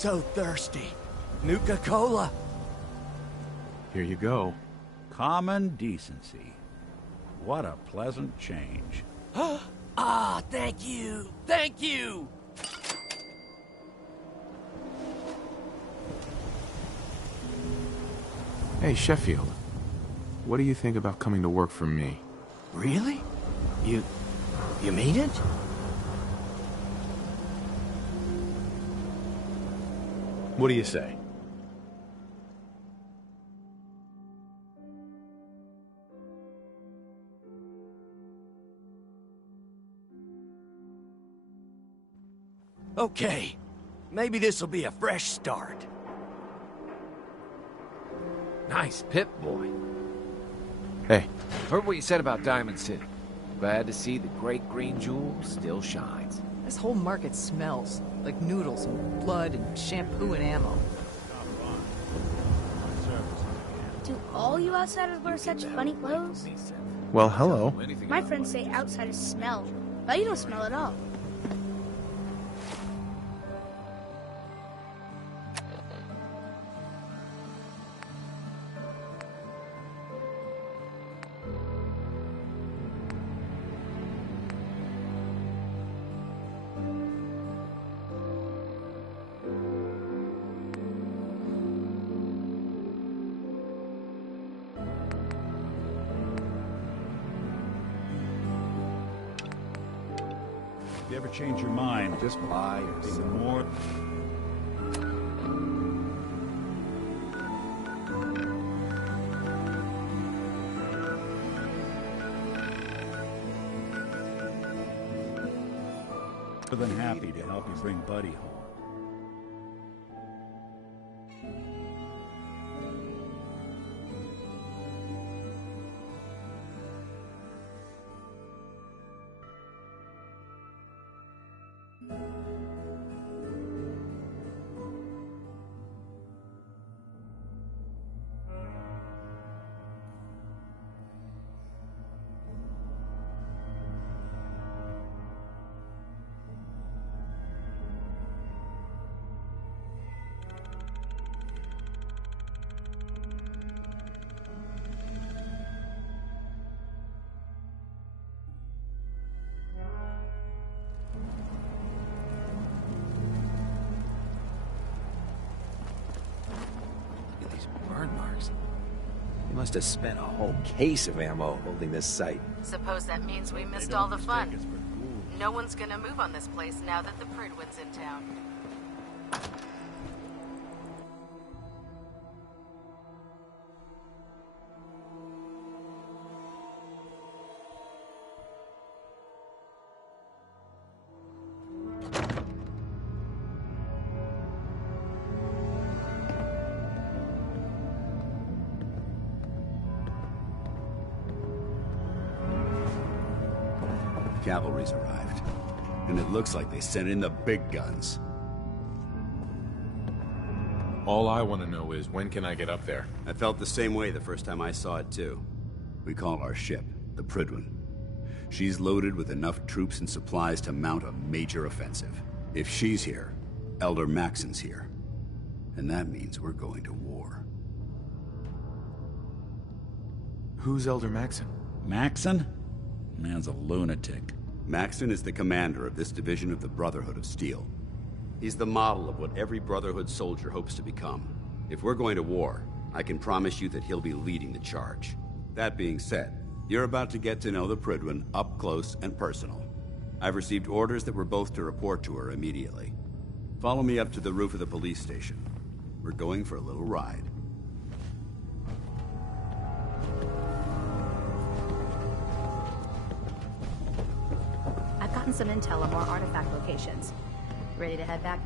So thirsty. Nuka-Cola. Here you go. Common decency. What a pleasant change. Ah, thank you. Thank you. Hey, Sheffield. What do you think about coming to work for me? Really? You mean it? What do you say? Okay. Maybe this'll be a fresh start. Nice pip, boy. Hey. Heard what you said about Diamond City. Glad to see the great green jewel still shines. This whole market smells like noodles and blood and shampoo and ammo. Do all you outsiders wear such funny clothes? Well, hello. My friends say outsiders smell, but you don't smell at all. If you ever change your mind, Just buy or be sell. more... than happy to help you bring Buddy home. Burn marks. He must have spent a whole case of ammo holding this site. Suppose that means we missed all the fun. No one's gonna move on this place now that the Prydwen's in town. Cavalry's arrived. And it looks like they sent in the big guns. All I want to know is, when can I get up there? I felt the same way the first time I saw it, too. We call our ship the Prydwen. She's loaded with enough troops and supplies to mount a major offensive. If she's here, Elder Maxon's here. And that means we're going to war. Who's Elder Maxon? Maxon? Man's a lunatic. Maxon is the commander of this division of the Brotherhood of Steel. He's the model of what every Brotherhood soldier hopes to become. If we're going to war, I can promise you that he'll be leading the charge. That being said, you're about to get to know the Prydwen up close and personal. I've received orders that we're both to report to her immediately. Follow me up to the roof of the police station. We're going for a little ride. I've gotten some intel on more artifact locations. Ready to head back?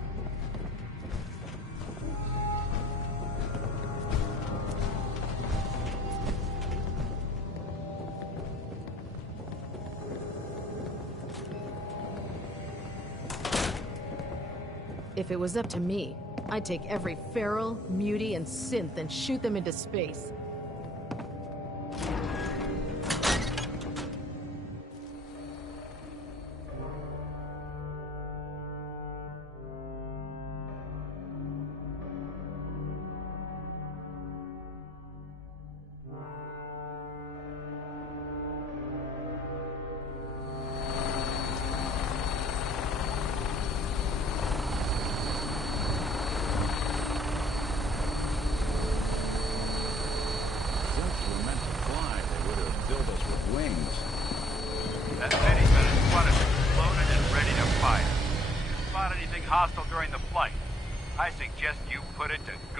If it was up to me, I'd take every feral, mutie, and synth and shoot them into space.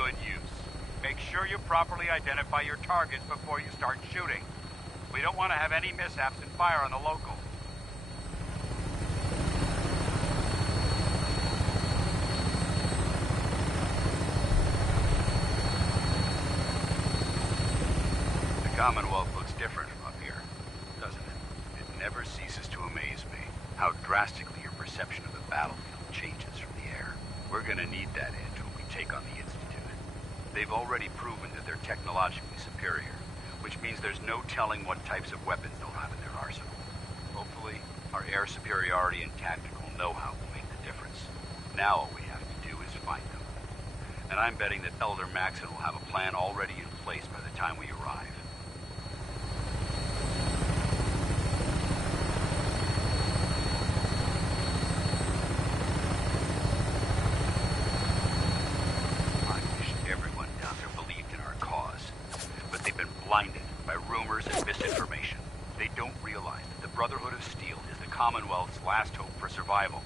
good use. Make sure you properly identify your targets before you start shooting. We don't want to have any mishaps and fire on the locals. The Commonwealth looks different from up here, doesn't it? It never ceases to amaze me how drastically your perception of the battlefield changes from the air. We're gonna need that edge when we take on the Institute. They've already proven that they're technologically superior, which means there's no telling what types of weapons they'll have in their arsenal. Hopefully, our air superiority and tactical know-how will make the difference. Now all we have to do is find them. And I'm betting that Elder Maxson will have a plan already in place by the time we arrive. Blinded by rumors and misinformation. They don't realize that the Brotherhood of Steel is the Commonwealth's last hope for survival.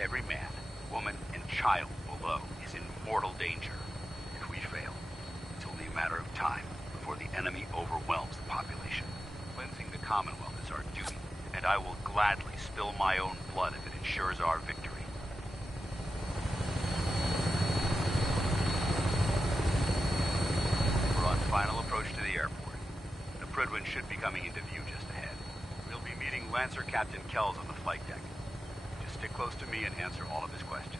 Every man, woman, and child below is in mortal danger. If we fail, it's only a matter of time before the enemy overwhelms the population. Cleansing the Commonwealth is our duty, and I will gladly spill my own blood if it ensures our victory. We're on final approach to the airport. Prydwen should be coming into view just ahead. We'll be meeting Lancer Captain Kells on the flight deck. Just stick close to me and answer all of his questions.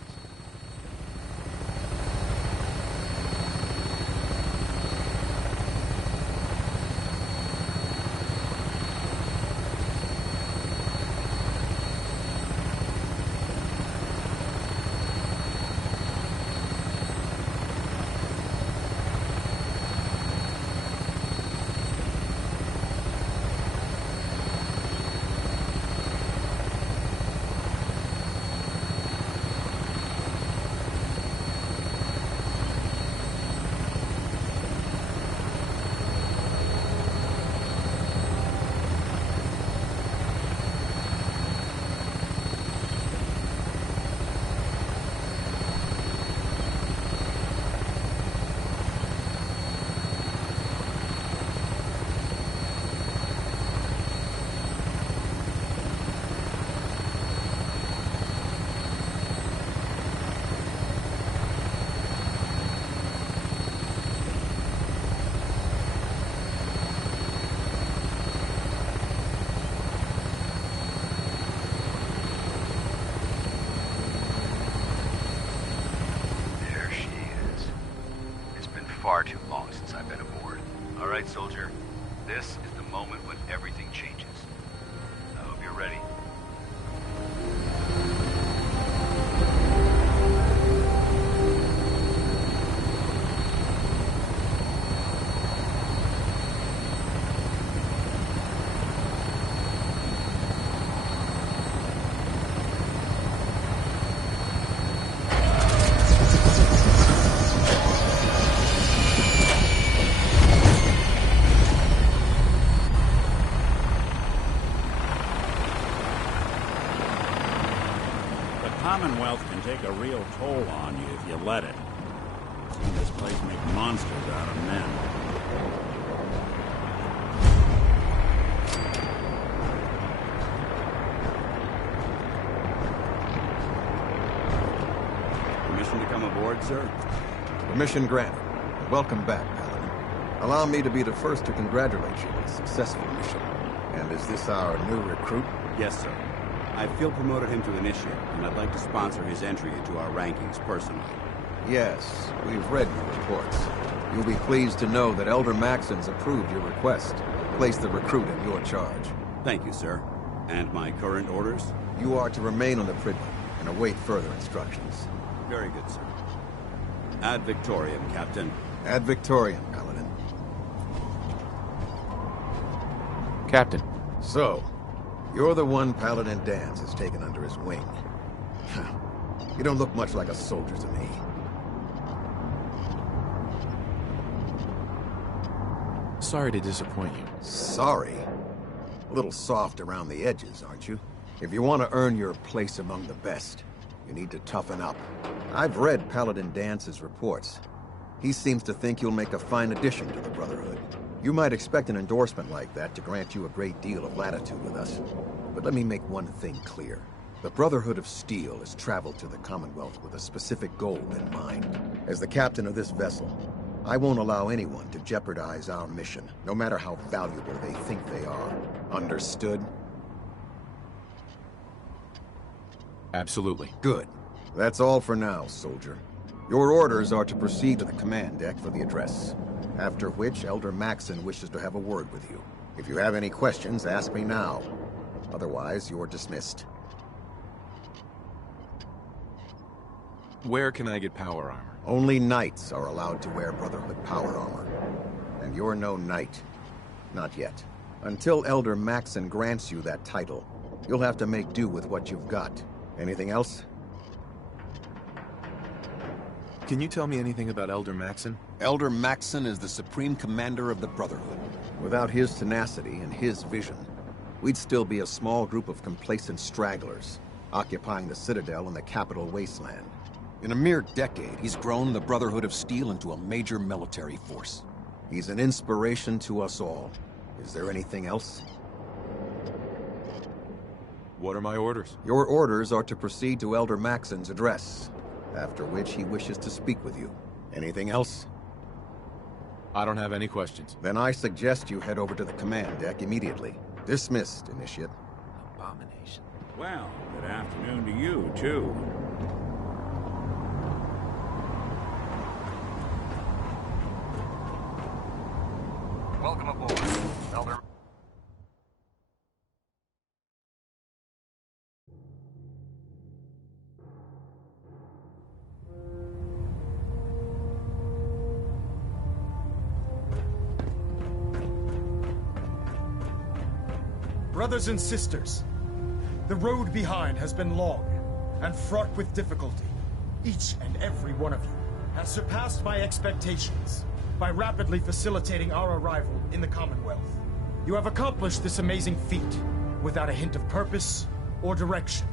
Far too long since I've been aboard. All right, soldier. This is the moment when everything changes. I hope you're ready. Commonwealth can take a real toll on you if you let it. See this place make monsters out of men. Permission to come aboard, sir? Permission granted. Welcome back, Paladin. Allow me to be the first to congratulate you on a successful mission. And is this our new recruit? Yes, sir. I feel promoted him to initiate, and I'd like to sponsor his entry into our rankings personally. Yes, we've read your reports. You'll be pleased to know that Elder Maxson's approved your request. Place the recruit in your charge. Thank you, sir. And my current orders? You are to remain on the Prydwen and await further instructions. Very good, sir. Ad Victoriam, Captain. Ad Victoriam, Paladin. Captain. So, you're the one Paladin Danse has taken under his wing. You don't look much like a soldier to me. Sorry to disappoint you. Sorry? A little soft around the edges, aren't you? If you want to earn your place among the best, you need to toughen up. I've read Paladin Danse's reports. He seems to think you'll make a fine addition to the Brotherhood. You might expect an endorsement like that to grant you a great deal of latitude with us. But let me make one thing clear. The Brotherhood of Steel has traveled to the Commonwealth with a specific goal in mind. As the captain of this vessel, I won't allow anyone to jeopardize our mission, no matter how valuable they think they are. Understood? Absolutely. Good. That's all for now, soldier. Your orders are to proceed to the command deck for the address, after which Elder Maxson wishes to have a word with you. If you have any questions, ask me now. Otherwise, you're dismissed. Where can I get power armor? Only knights are allowed to wear Brotherhood power armor. And you're no knight. Not yet. Until Elder Maxson grants you that title, you'll have to make do with what you've got. Anything else? Can you tell me anything about Elder Maxson? Elder Maxson is the Supreme Commander of the Brotherhood. Without his tenacity and his vision, we'd still be a small group of complacent stragglers, occupying the Citadel and the capital wasteland. In a mere decade, he's grown the Brotherhood of Steel into a major military force. He's an inspiration to us all. Is there anything else? What are my orders? Your orders are to proceed to Elder Maxson's address, after which he wishes to speak with you. Anything else? I don't have any questions. Then I suggest you head over to the command deck immediately. Dismissed, Initiate. Abomination. Well, good afternoon to you, too. Welcome aboard, Elder. Brothers and sisters, the road behind has been long and fraught with difficulty. Each and every one of you has surpassed my expectations by rapidly facilitating our arrival in the Commonwealth. You have accomplished this amazing feat without a hint of purpose or direction.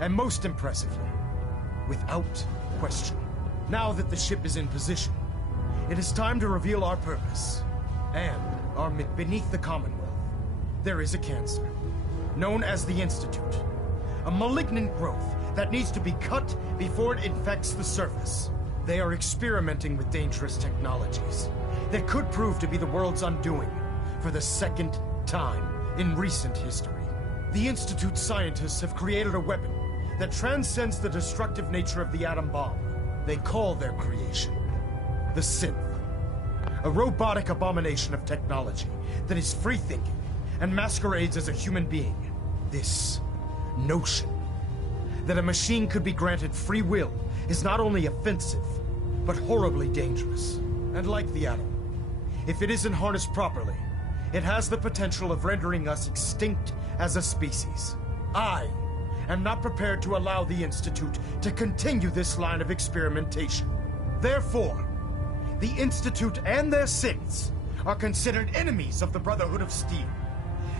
And most impressively, without question. Now that the ship is in position, it is time to reveal our purpose and our beneath the Commonwealth. There is a cancer, known as the Institute. A malignant growth that needs to be cut before it infects the surface. They are experimenting with dangerous technologies that could prove to be the world's undoing for the second time in recent history. The Institute scientists have created a weapon that transcends the destructive nature of the atom bomb. They call their creation the Synth. A robotic abomination of technology that is free-thinking and masquerades as a human being. This notion that a machine could be granted free will is not only offensive, but horribly dangerous. And like the atom, if it isn't harnessed properly, it has the potential of rendering us extinct as a species. I am not prepared to allow the Institute to continue this line of experimentation. Therefore, the Institute and their synths are considered enemies of the Brotherhood of Steel,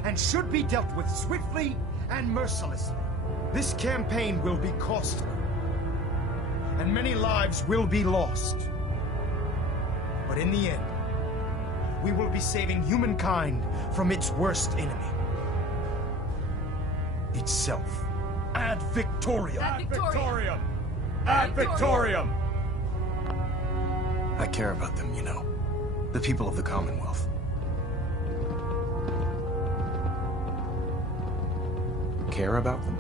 and should be dealt with swiftly and mercilessly. This campaign will be costly, and many lives will be lost. But in the end, we will be saving humankind from its worst enemy. Itself. Ad Victoriam! Ad Victoriam! Ad Victoriam! I care about them, you know. The people of the Commonwealth. Care about them?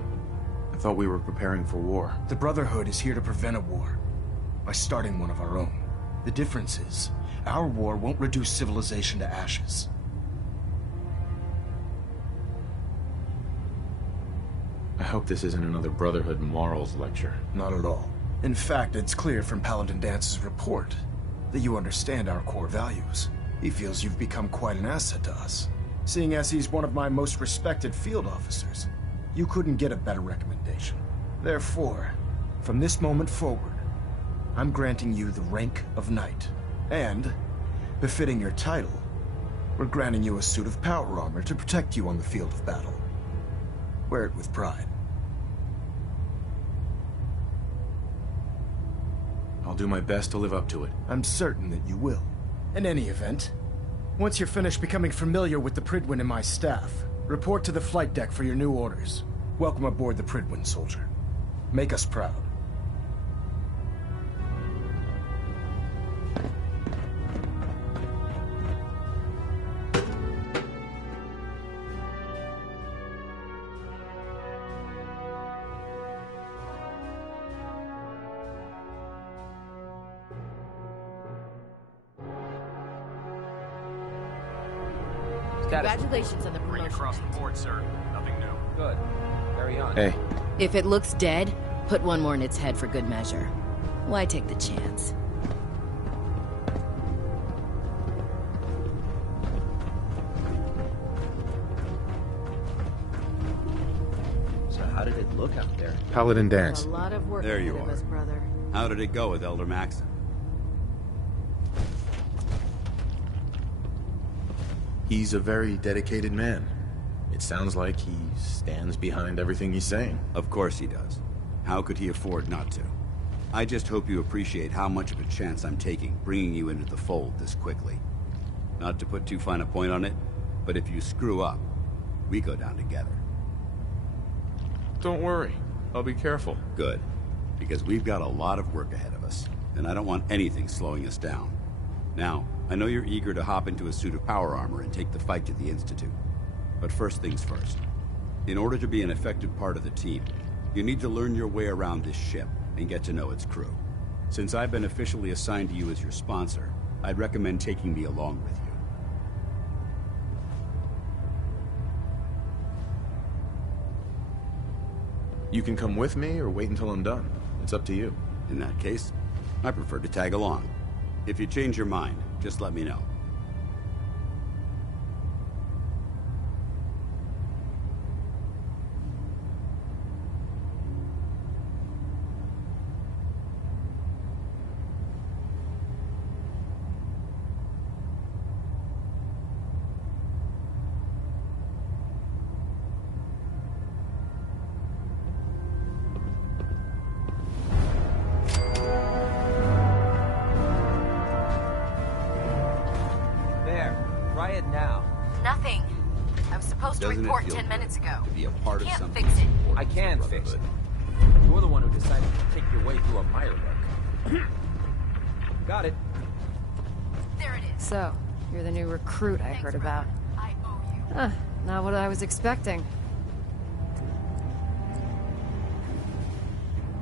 I thought we were preparing for war. The Brotherhood is here to prevent a war by starting one of our own. The difference is, our war won't reduce civilization to ashes. I hope this isn't another Brotherhood morals lecture. Not at all. In fact, it's clear from Paladin Dance's report that you understand our core values. He feels you've become quite an asset to us. Seeing as he's one of my most respected field officers, you couldn't get a better recommendation. Therefore, from this moment forward, I'm granting you the rank of Knight. And, befitting your title, we're granting you a suit of power armor to protect you on the field of battle. Wear it with pride. I'll do my best to live up to it. I'm certain that you will. In any event, once you're finished becoming familiar with the Prydwen and my staff, report to the flight deck for your new orders. Welcome aboard the Prydwen, soldier. Make us proud. Congratulations on the promotion. Across the board, sir. Nothing new. Good. Carry on. Hey. If it looks dead, put one more in its head for good measure. Why take the chance? So how did it look out there? Paladin Danse. A lot of work There you ahead of are. us, brother. How did it go with Elder Maxon? He's a very dedicated man. It sounds like he stands behind everything he's saying. Of course he does. How could he afford not to? I just hope you appreciate how much of a chance I'm taking bringing you into the fold this quickly. Not to put too fine a point on it, but if you screw up, we go down together. Don't worry. I'll be careful. Good. Because we've got a lot of work ahead of us, and I don't want anything slowing us down. Now, I know you're eager to hop into a suit of power armor and take the fight to the Institute. But first things first. In order to be an effective part of the team, you need to learn your way around this ship and get to know its crew. Since I've been officially assigned to you as your sponsor, I'd recommend taking me along with you. You can come with me or wait until I'm done. It's up to you. In that case, I prefer to tag along. If you change your mind, just let me know. Nothing. I was supposed to Doesn't it report feel 10 minutes ago. to be a part of Can't something fix it. important I can for the fix it. Brotherhood. You're the one who decided to take your way through a Mirelurk. Got it. There it is. So, you're the new recruit I heard about. I owe you. Huh, not what I was expecting.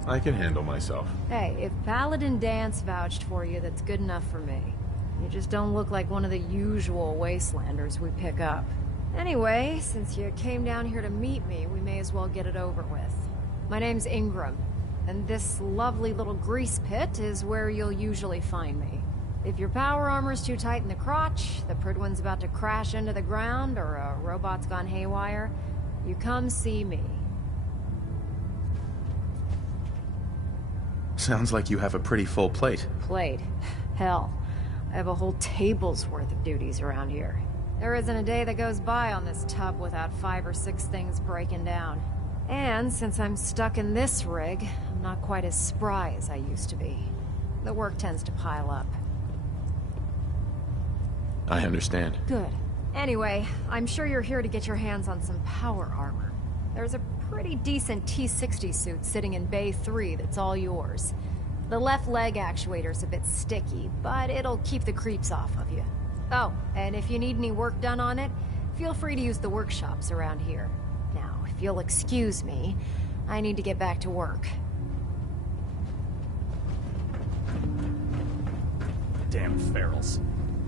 I can handle myself. Hey, if Paladin Danse vouched for you, that's good enough for me. You just don't look like one of the usual wastelanders we pick up. Anyway, since you came down here to meet me, we may as well get it over with. My name's Ingram, and this lovely little grease pit is where you'll usually find me. If your power armor's too tight in the crotch, the Prydwen's about to crash into the ground, or a robot's gone haywire, you come see me. Sounds like you have a pretty full plate. Plate? Hell, I have a whole table's worth of duties around here. There isn't a day that goes by on this tub without 5 or 6 things breaking down. And since I'm stuck in this rig, I'm not quite as spry as I used to be. The work tends to pile up. I understand. Good. Anyway, I'm sure you're here to get your hands on some power armor. There's a pretty decent T-60 suit sitting in Bay 3 that's all yours. The left leg actuator's a bit sticky, but it'll keep the creeps off of you. Oh, and if you need any work done on it, feel free to use the workshops around here. Now, if you'll excuse me, I need to get back to work. Damn ferals.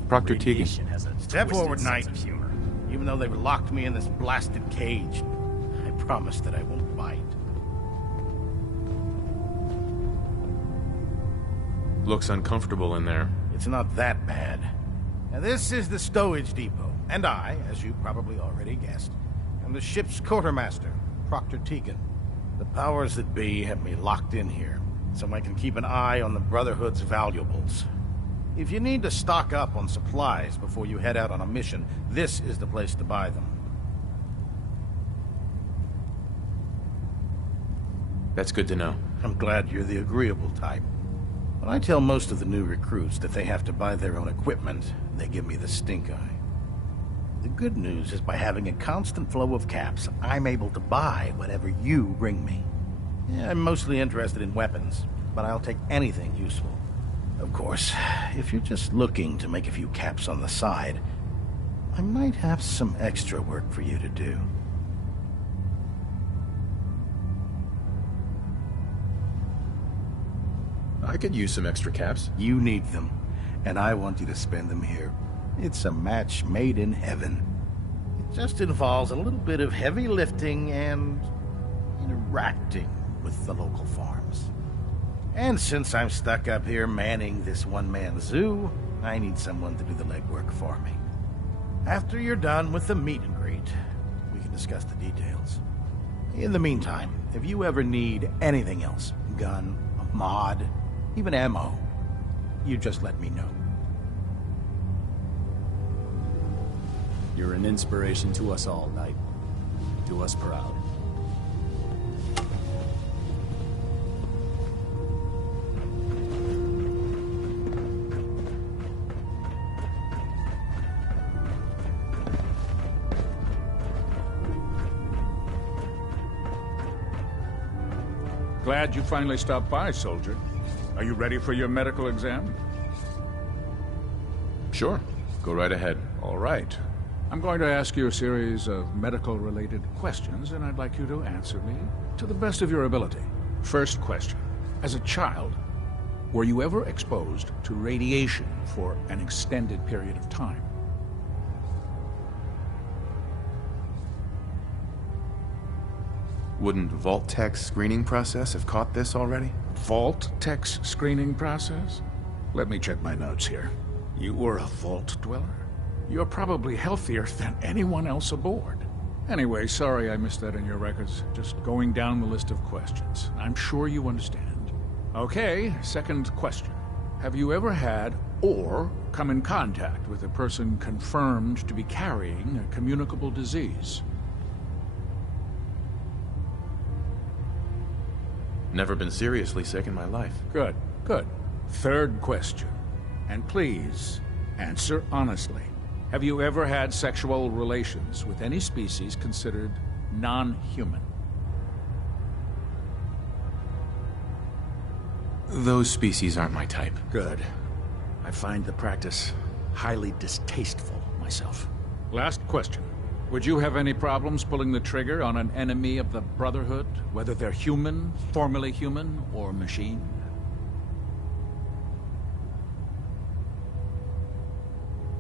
Proctor Tegan. Radiation has a Step twisted forward, sense Knight. of humor. Even though they've locked me in this blasted cage, I promise that I won't bite. Looks uncomfortable in there. It's not that bad. Now, this is the stowage depot, and I, as you probably already guessed, am the ship's quartermaster, Proctor Tegan. The powers that be have me locked in here, so I can keep an eye on the Brotherhood's valuables. If you need to stock up on supplies before you head out on a mission, this is the place to buy them. That's good to know. I'm glad you're the agreeable type. When I tell most of the new recruits that they have to buy their own equipment, they give me the stink eye. The good news is by having a constant flow of caps, I'm able to buy whatever you bring me. Yeah, I'm mostly interested in weapons, but I'll take anything useful. Of course, if you're just looking to make a few caps on the side, I might have some extra work for you to do. I could use some extra caps. You need them, and I want you to spend them here. It's a match made in heaven. It just involves a little bit of heavy lifting and interacting with the local farms. And since I'm stuck up here manning this one-man zoo, I need someone to do the legwork for me. After you're done with the meet and greet, we can discuss the details. In the meantime, if you ever need anything else, gun, a mod, even ammo, you just let me know. You're an inspiration to us all, Knight. Do us proud. Glad you finally stopped by, soldier. Are you ready for your medical exam? Sure. Go right ahead. All right. I'm going to ask you a series of medical-related questions, and I'd like you to answer me to the best of your ability. First question. As a child, were you ever exposed to radiation for an extended period of time? Wouldn't Vault-Tech's screening process have caught this already? Vault-Tech's screening process? Let me check my notes here. You were a Vault Dweller? You're probably healthier than anyone else aboard. Anyway, sorry I missed that in your records. Just going down the list of questions. I'm sure you understand. Okay, second question. Have you ever had or come in contact with a person confirmed to be carrying a communicable disease? Never been seriously sick in my life. Good, good. Third question. And please, answer honestly. Have you ever had sexual relations with any species considered non-human? Those species aren't my type. Good. I find the practice highly distasteful myself. Last question. Would you have any problems pulling the trigger on an enemy of the Brotherhood, whether they're human, formerly human, or machine?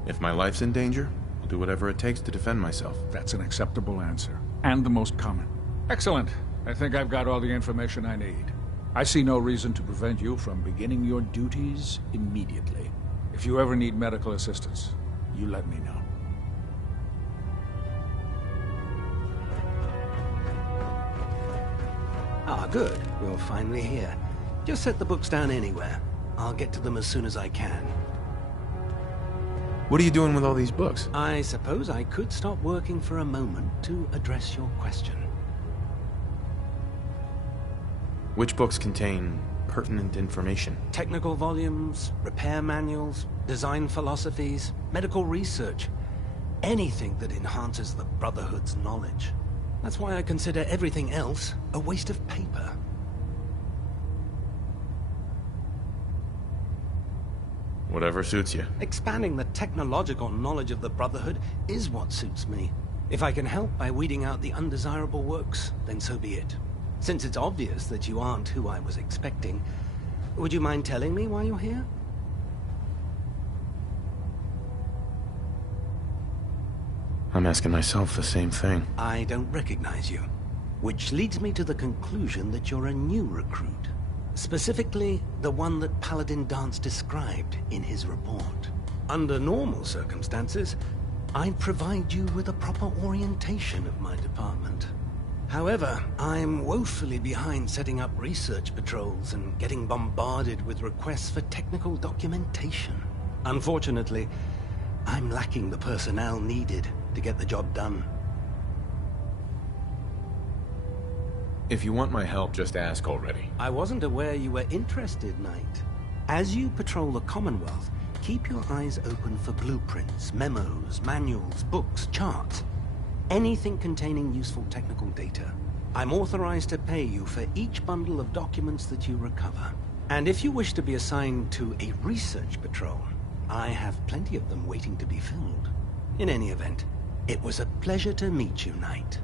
If my life's in danger, I'll do whatever it takes to defend myself. That's an acceptable answer, and the most common. Excellent. I think I've got all the information I need. I see no reason to prevent you from beginning your duties immediately. If you ever need medical assistance, you let me know. Ah, good. You're finally here. Just set the books down anywhere. I'll get to them as soon as I can. What are you doing with all these books? I suppose I could stop working for a moment to address your question. Which books contain pertinent information? Technical volumes, repair manuals, design philosophies, medical research. Anything that enhances the Brotherhood's knowledge. That's why I consider everything else a waste of paper. Whatever suits you. Expanding the technological knowledge of the Brotherhood is what suits me. If I can help by weeding out the undesirable works, then so be it. Since it's obvious that you aren't who I was expecting, would you mind telling me why you're here? I'm asking myself the same thing. I don't recognize you. Which leads me to the conclusion that you're a new recruit. Specifically, the one that Paladin Danse described in his report. Under normal circumstances, I'd provide you with a proper orientation of my department. However, I'm woefully behind setting up research patrols and getting bombarded with requests for technical documentation. Unfortunately, I'm lacking the personnel needed to get the job done. If you want my help, just ask already. I wasn't aware you were interested, Knight. As you patrol the Commonwealth, keep your eyes open for blueprints, memos, manuals, books, charts. Anything containing useful technical data. I'm authorized to pay you for each bundle of documents that you recover. And if you wish to be assigned to a research patrol, I have plenty of them waiting to be filled. In any event, it was a pleasure to meet you, Knight.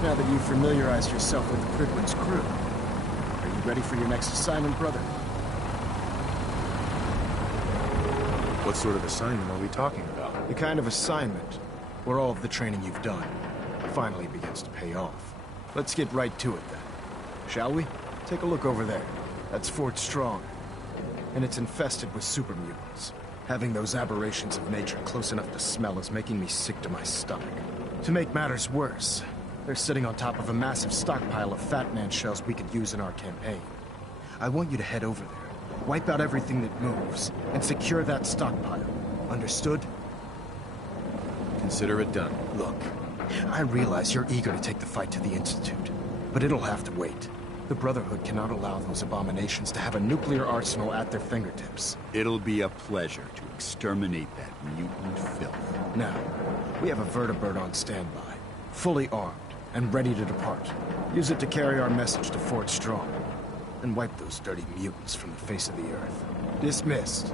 Now that you've familiarized yourself with the Prydwen's crew, are you ready for your next assignment, brother? What sort of assignment are we talking about? The kind of assignment where all of the training you've done finally begins to pay off. Let's get right to it then. Shall we? Take a look over there. That's Fort Strong. And it's infested with super mutants. Having those aberrations of nature close enough to smell is making me sick to my stomach. To make matters worse, they're sitting on top of a massive stockpile of Fat Man shells we could use in our campaign. I want you to head over there, wipe out everything that moves, and secure that stockpile. Understood? Consider it done. Look, I realize you're eager to take the fight to the Institute, but it'll have to wait. The Brotherhood cannot allow those abominations to have a nuclear arsenal at their fingertips. It'll be a pleasure to exterminate that mutant filth. Now, we have a vertibird on standby, fully armed, and ready to depart. Use it to carry our message to Fort Strong, and wipe those dirty mutants from the face of the earth. Dismissed.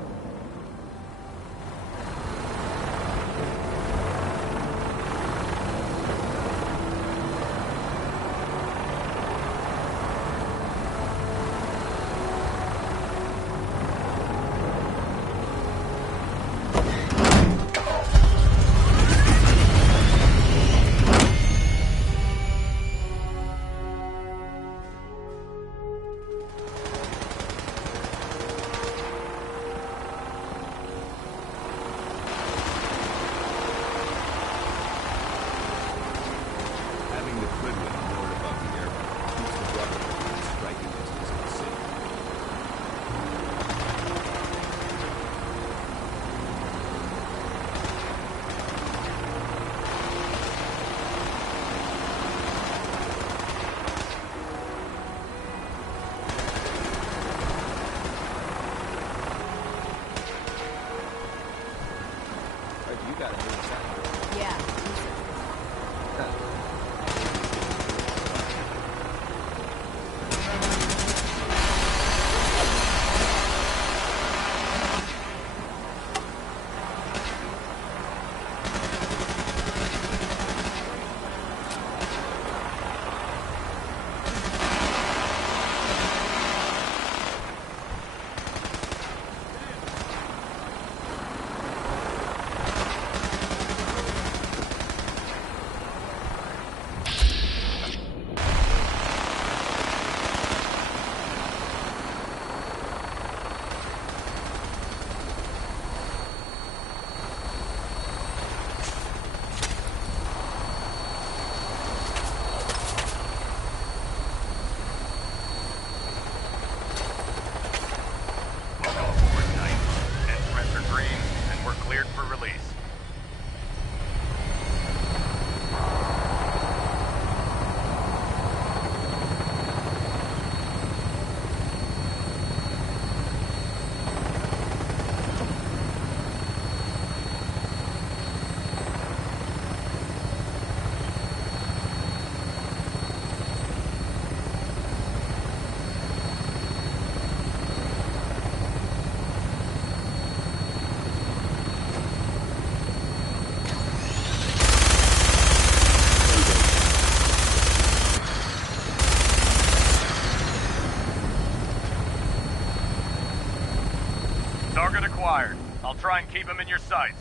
Target acquired. I'll try and keep him in your sights.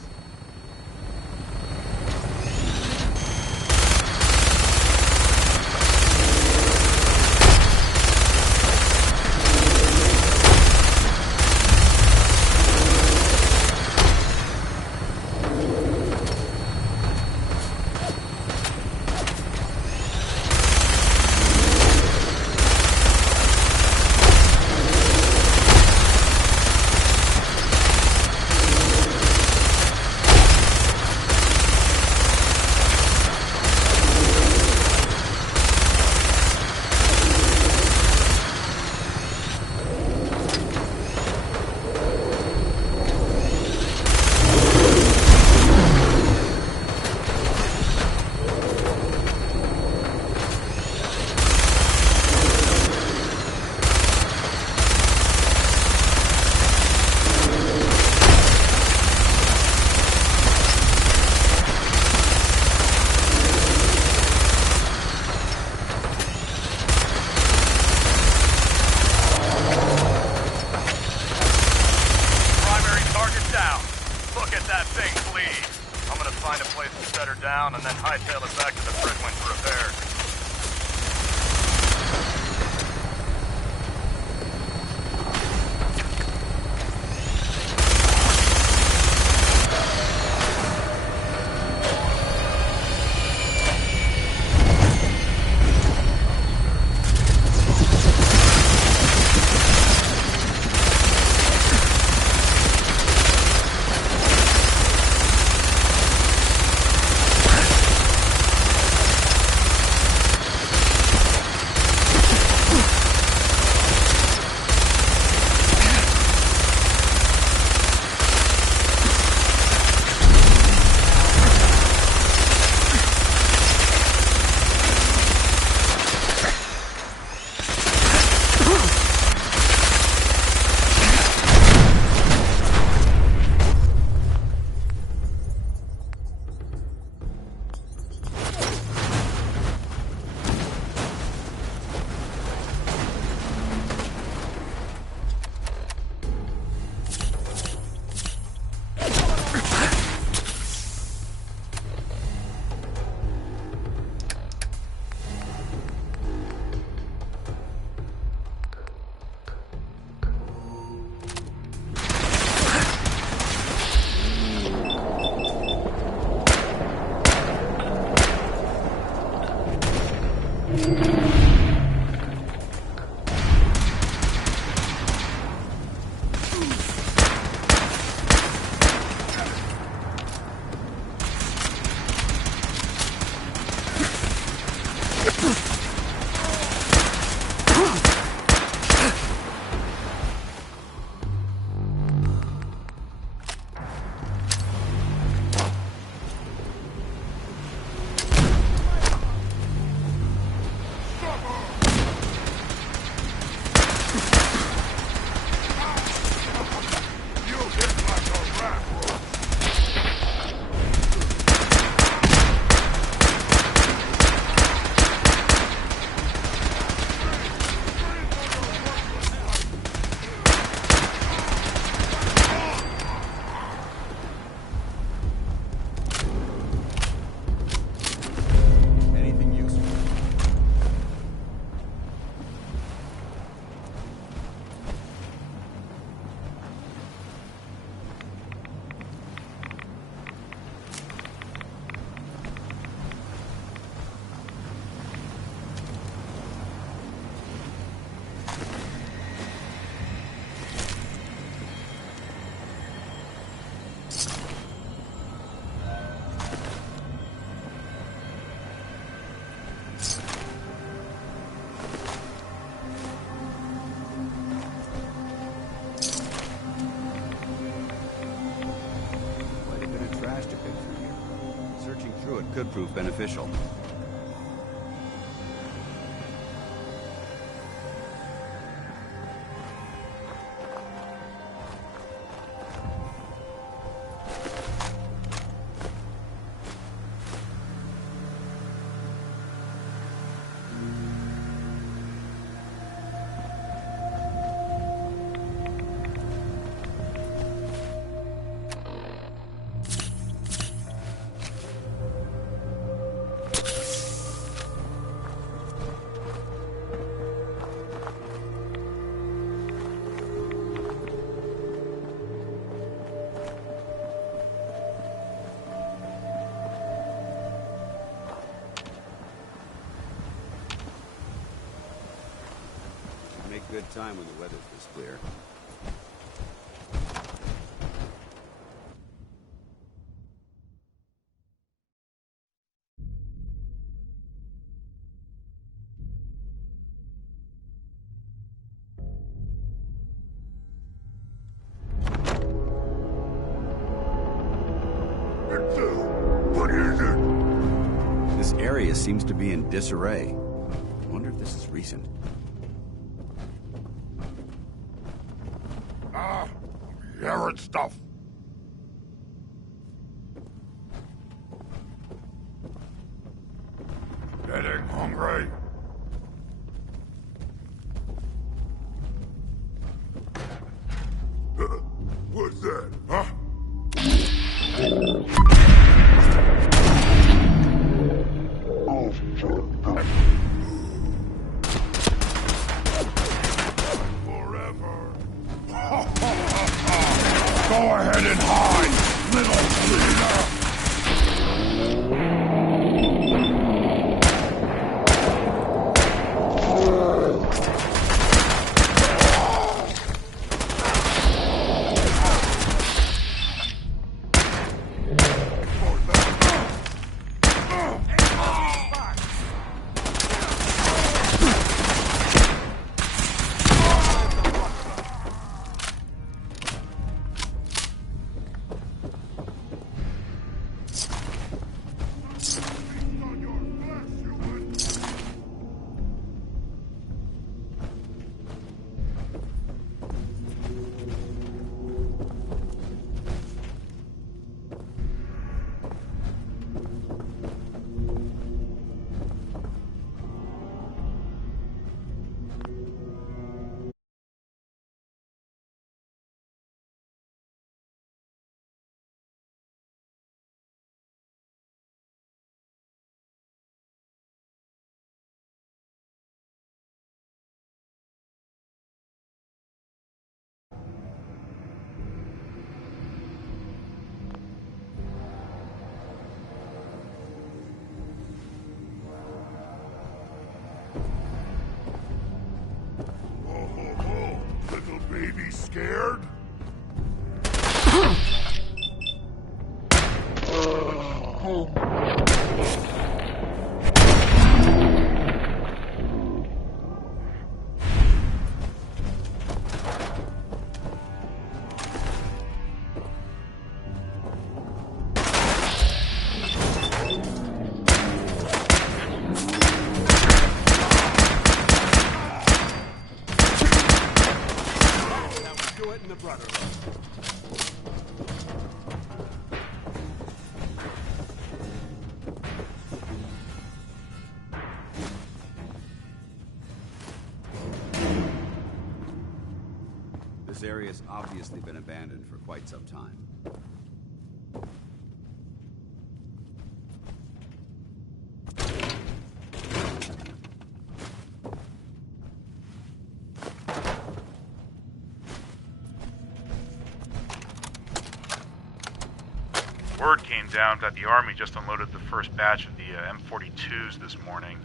And then hightail it back to the Fridwin for repairs. Could prove beneficial. good time when the weather's this clear. What is it? This area seems to be in disarray. I wonder if this is recent. Yared stuff. Getting hungry. What's that, huh? Forever. Go ahead and hide, little leader. Little baby scared? This area's obviously been abandoned for quite some time. Word came down that the Army just unloaded the first batch of the M42s this morning.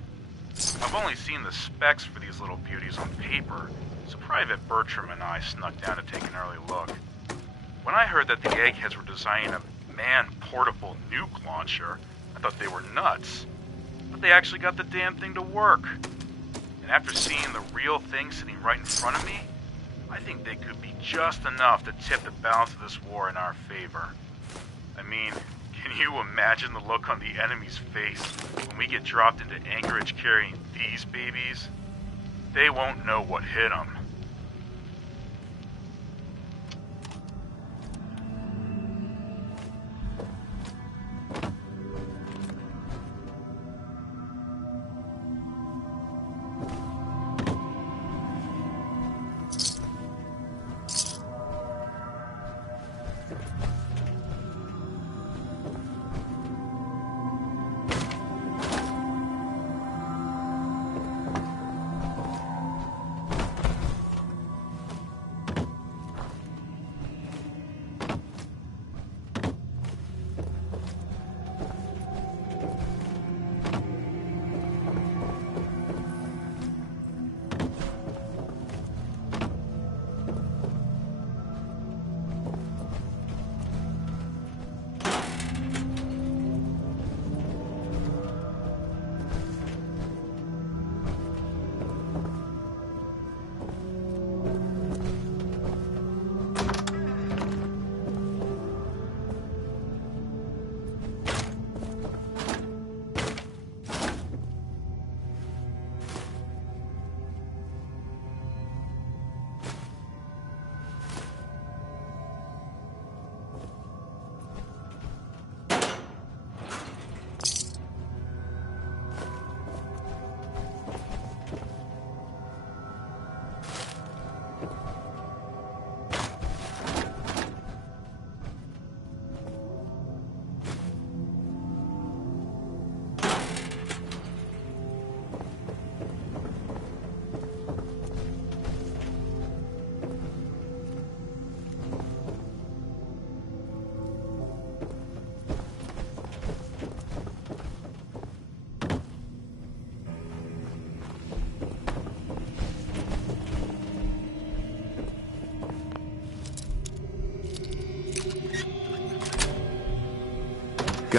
I've only seen the specs for these little beauties on paper, so Private Bertram and I snuck down to take an early look. When I heard that the Eggheads were designing a man-portable nuke launcher, I thought they were nuts. But they actually got the damn thing to work. And after seeing the real thing sitting right in front of me, I think they could be just enough to tip the balance of this war in our favor. I mean, can you imagine the look on the enemy's face when we get dropped into Anchorage carrying these babies? They won't know what hit them.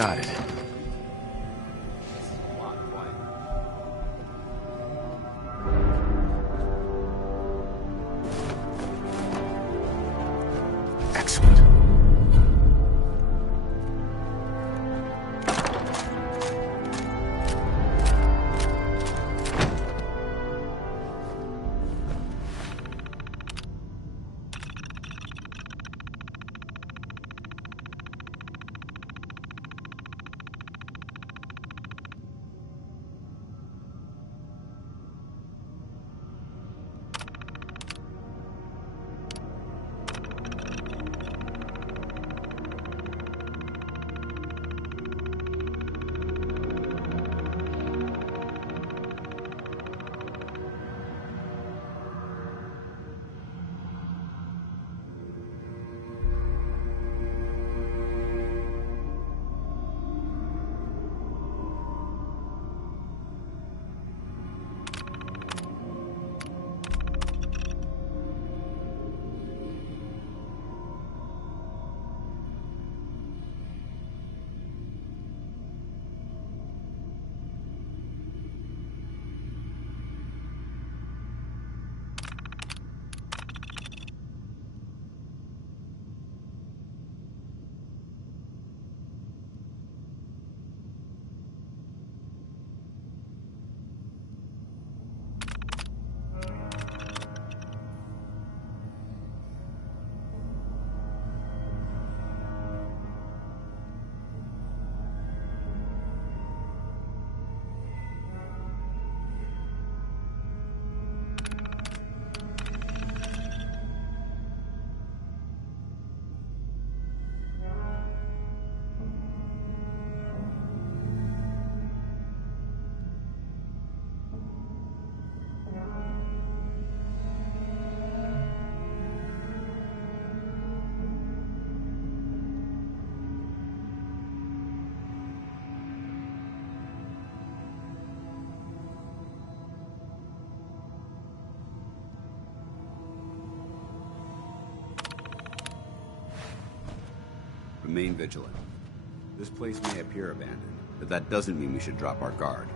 got it. Excellent. Remain vigilant. This place may appear abandoned, but that doesn't mean we should drop our guard.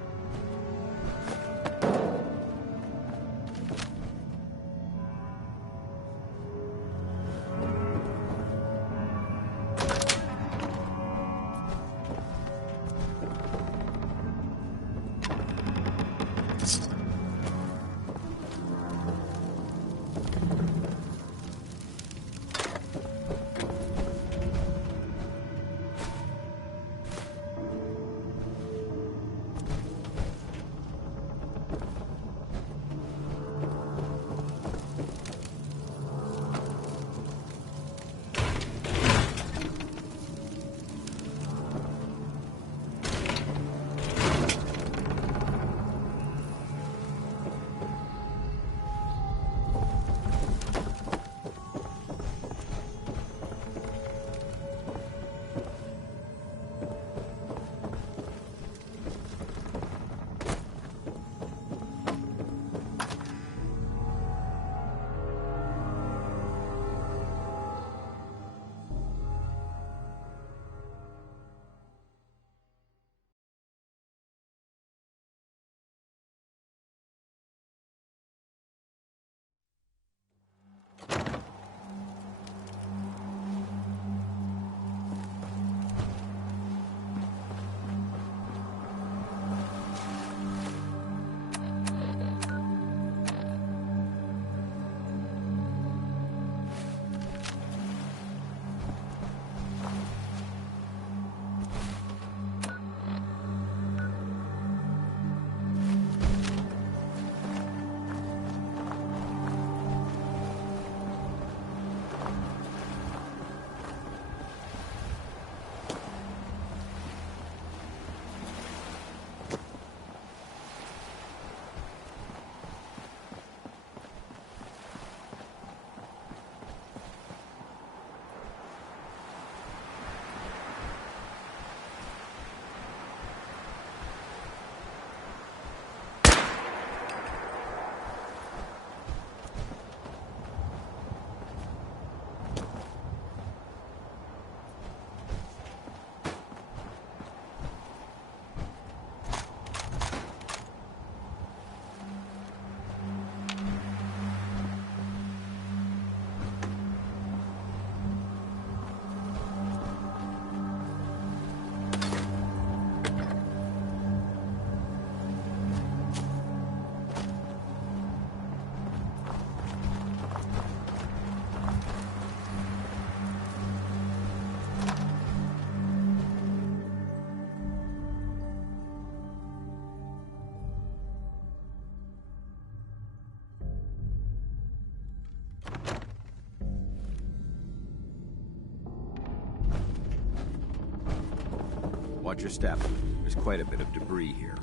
Watch your step. There's quite a bit of debris here.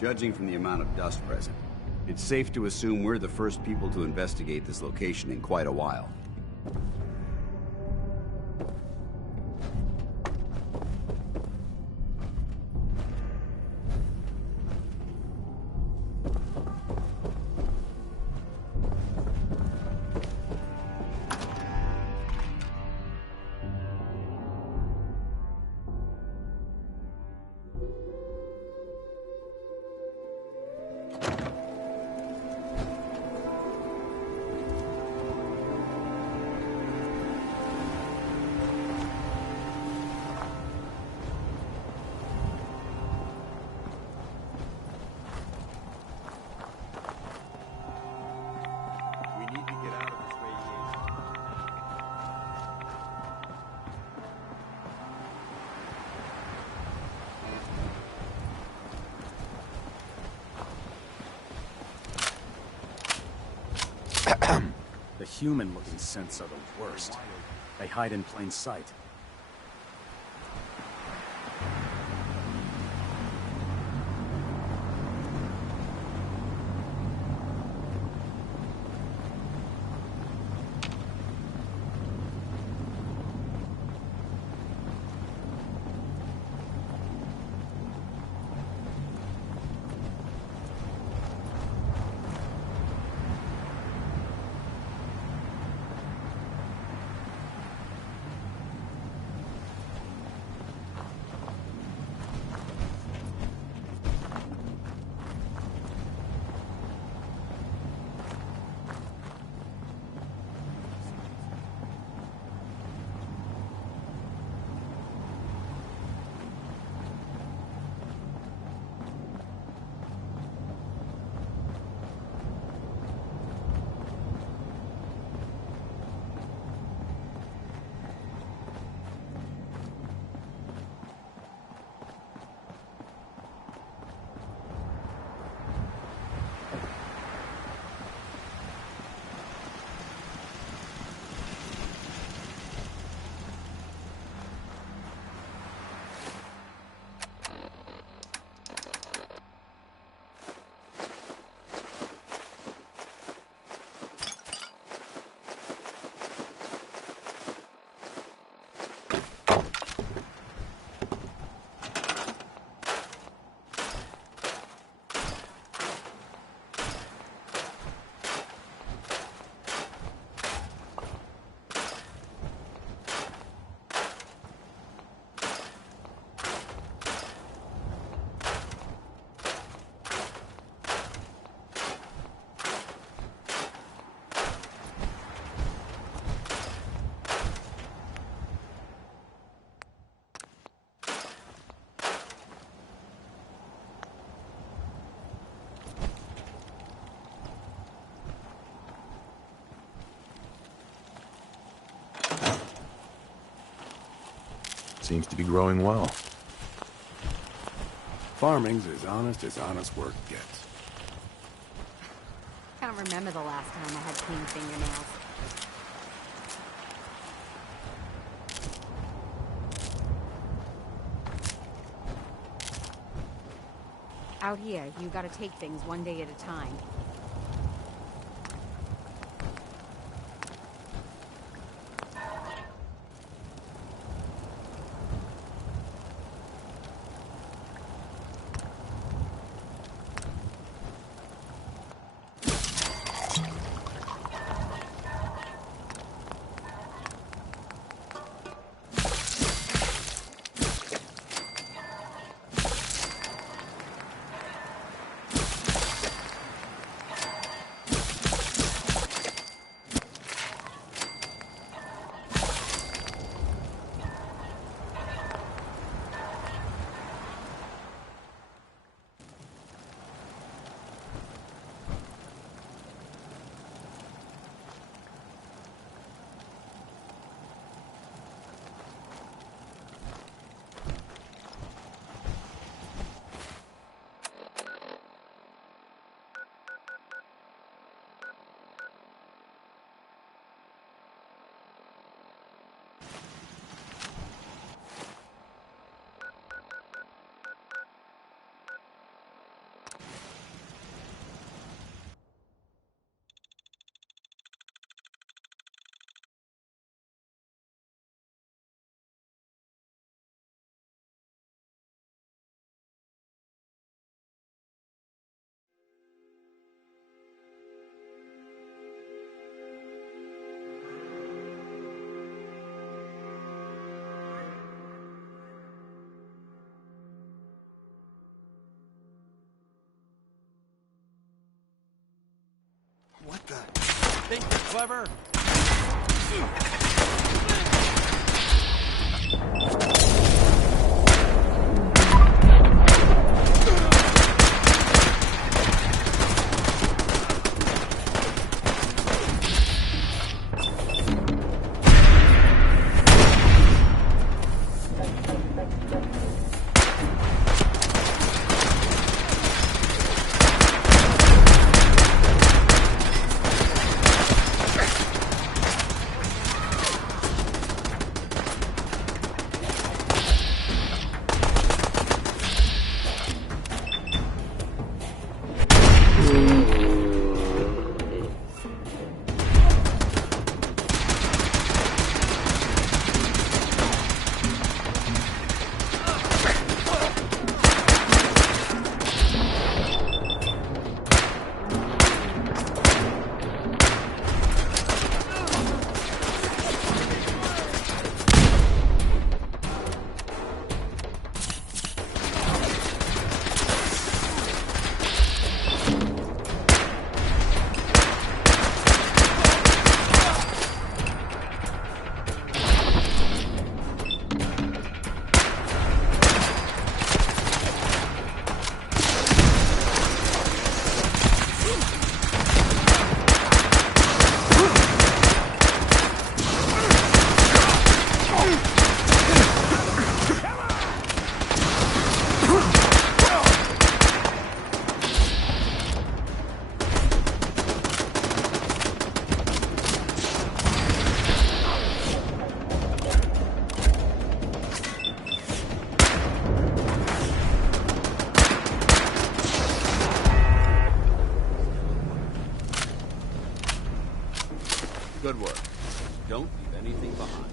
Judging from the amount of dust present, it's safe to assume we're the first people to investigate this location in quite a while. The human-looking synths are the worst. They hide in plain sight. seems to be growing well. Farming's as honest work gets. I don't remember the last time I had clean fingernails. Out here, you gotta take things one day at a time. What the? Think you're clever? Good work. Don't leave anything behind.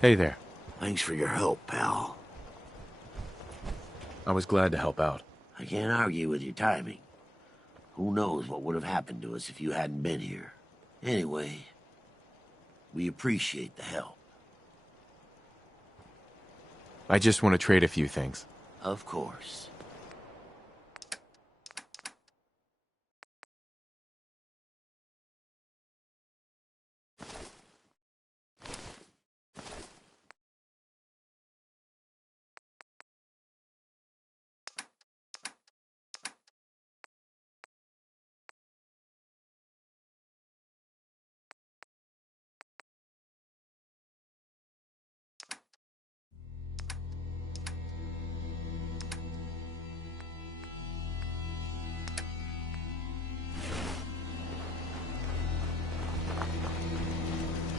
Hey there. Thanks for your help, pal. I was glad to help out. I can't argue with your timing. Who knows what would have happened to us if you hadn't been here. Anyway, we appreciate the help. I just want to trade a few things. Of course.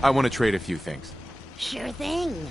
I want to trade a few things. Sure thing.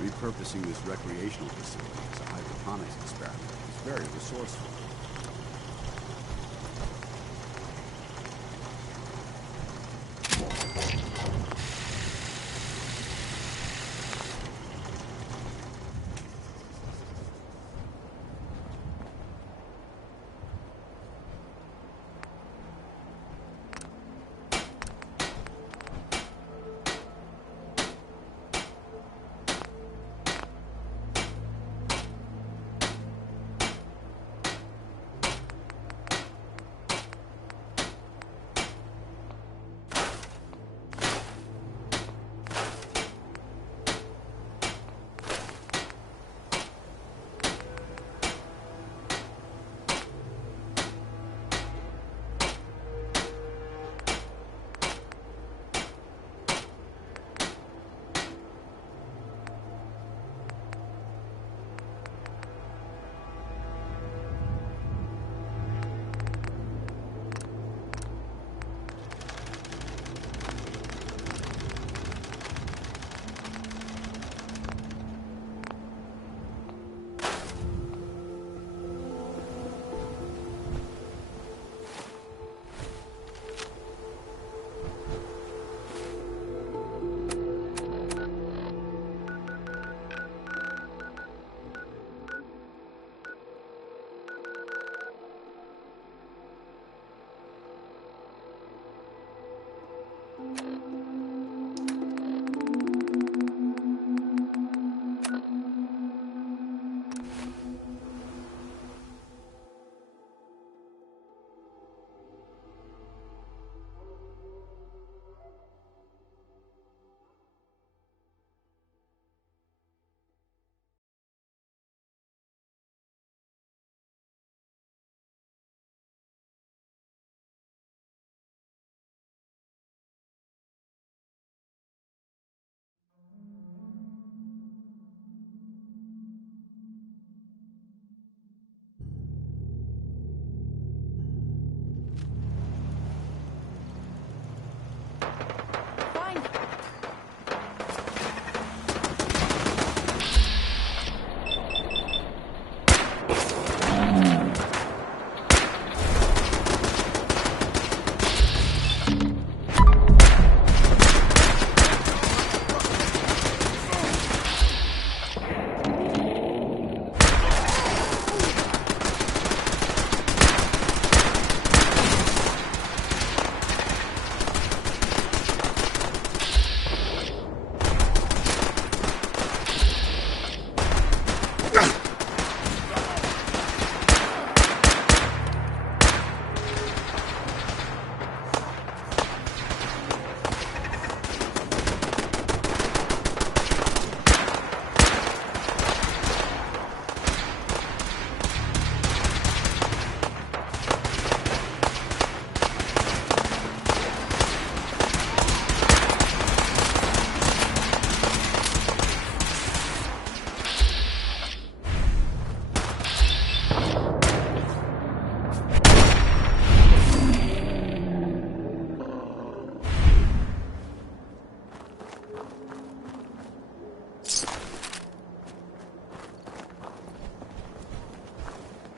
Repurposing this recreational facility as a hydroponics experiment is very resourceful.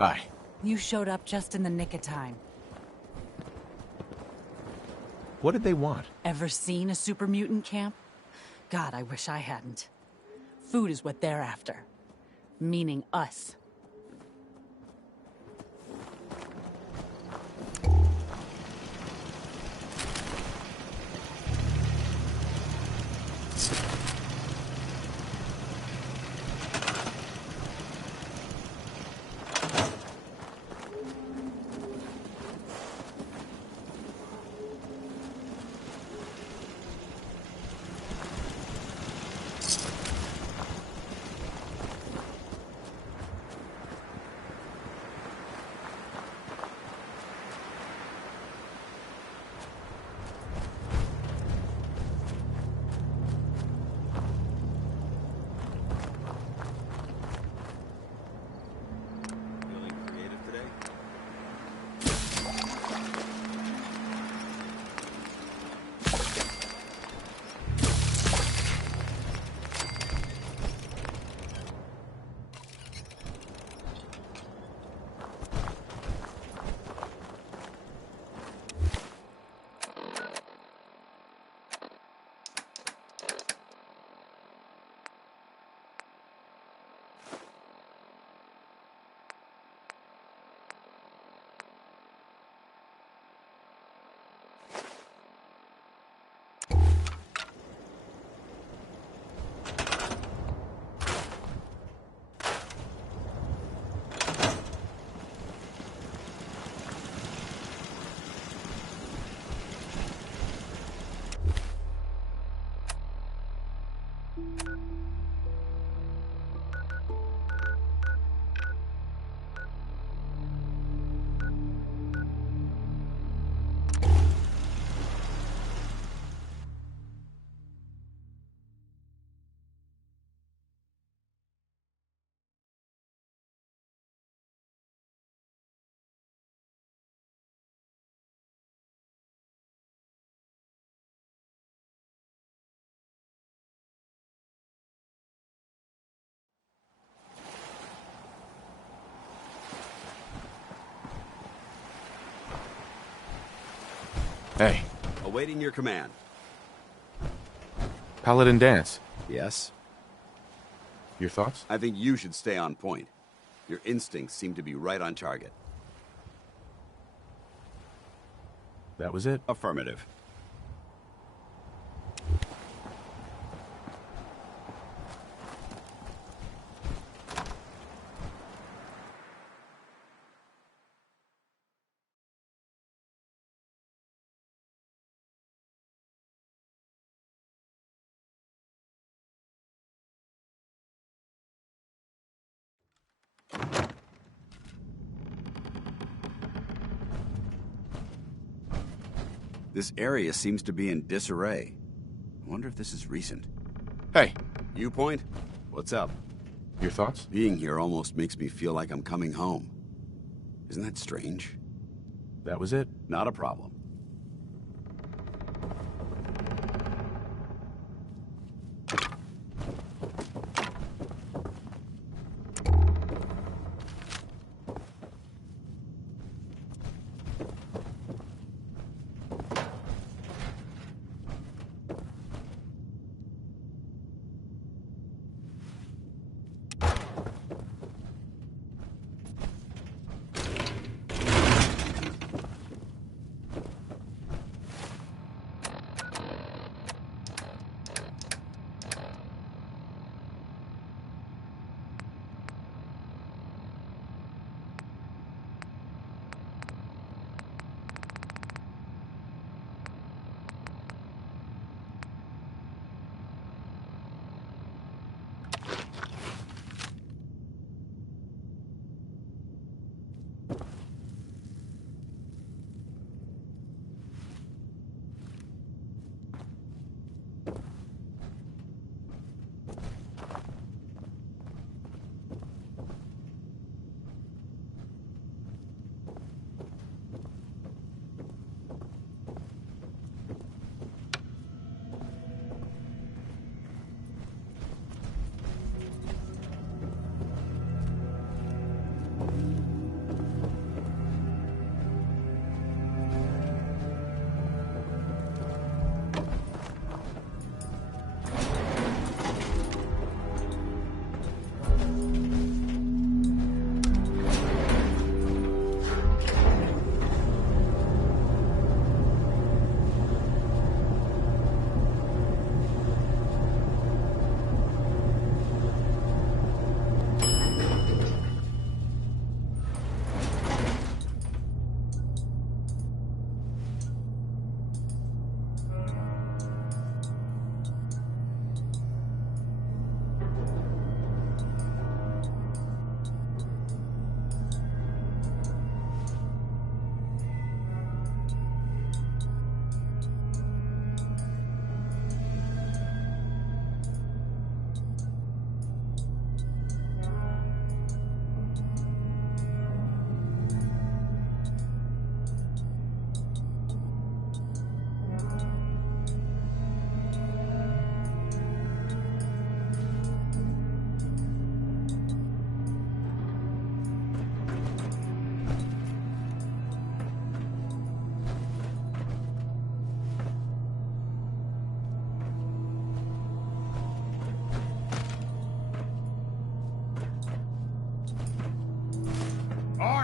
Hi. You showed up just in the nick of time. What did they want? Ever seen a super mutant camp? God, I wish I hadn't. Food is what they're after. Meaning us. Hey. Awaiting your command. Paladin Danse. Yes? Your thoughts? I think you should stay on point. Your instincts seem to be right on target. That was it? Affirmative. This area seems to be in disarray. I wonder if this is recent. Hey. Viewpoint? What's up? Your thoughts? Being here almost makes me feel like I'm coming home. Isn't that strange? That was it? Not a problem.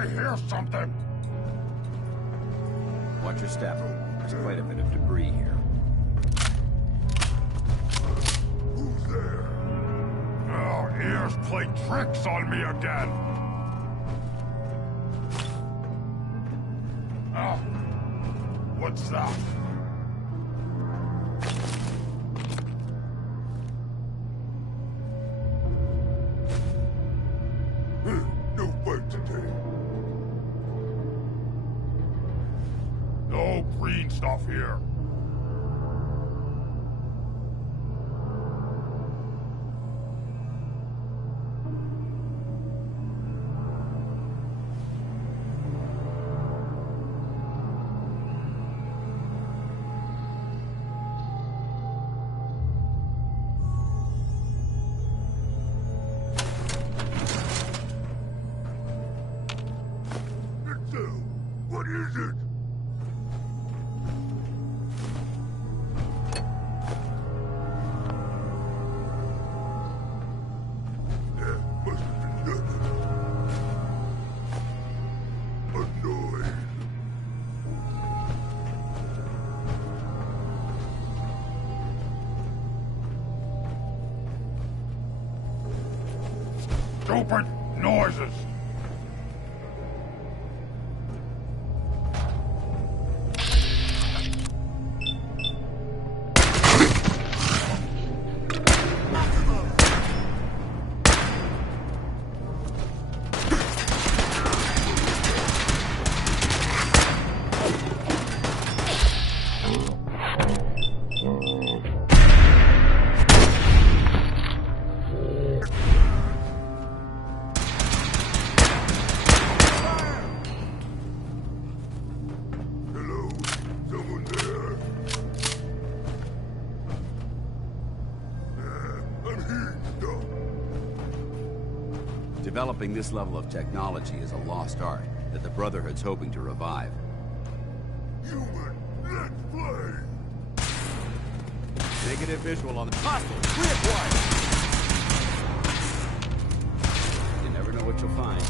I hear something. Watch your step. There's quite a bit of debris here. Who's there? Oh, ears play tricks on me again. Oh, what's that? No fight today. No green stuff here. What is it? That must have been nothing. Annoyed. Stupid noises! Developing this level of technology is a lost art that the Brotherhood's hoping to revive. Human, let's play! Negative visual on the... Hostile, reacquired! You never know what you'll find.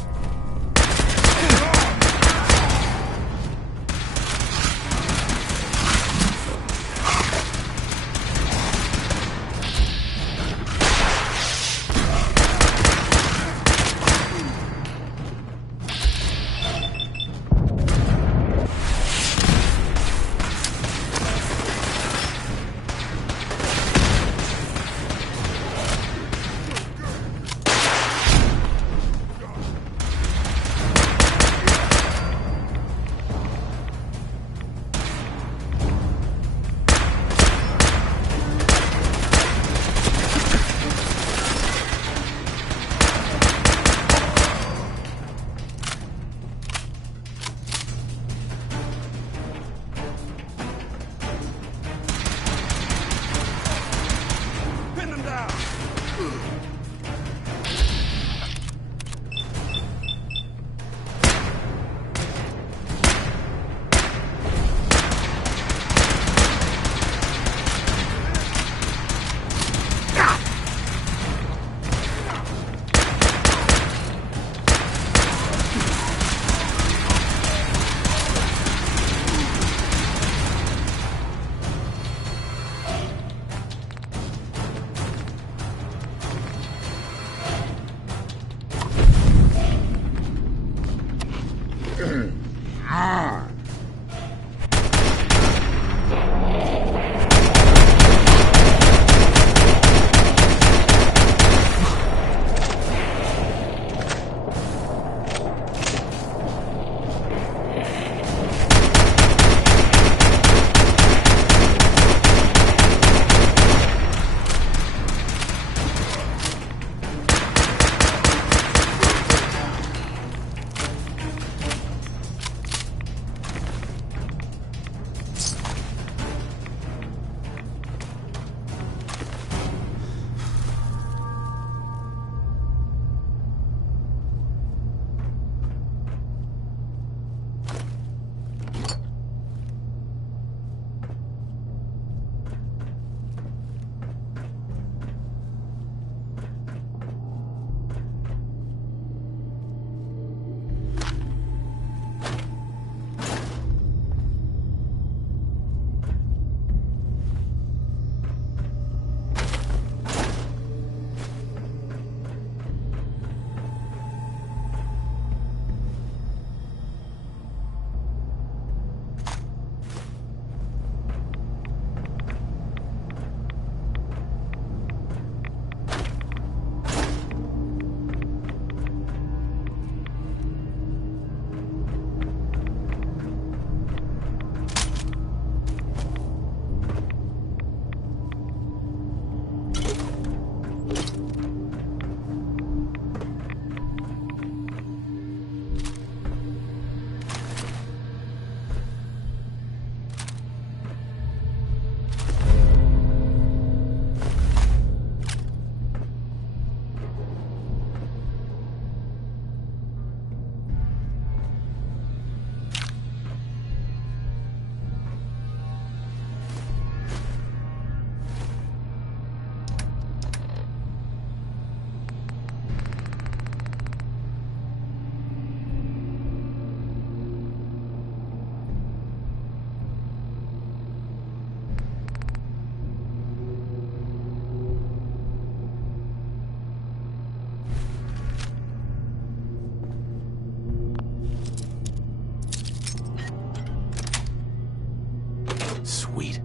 Sweet.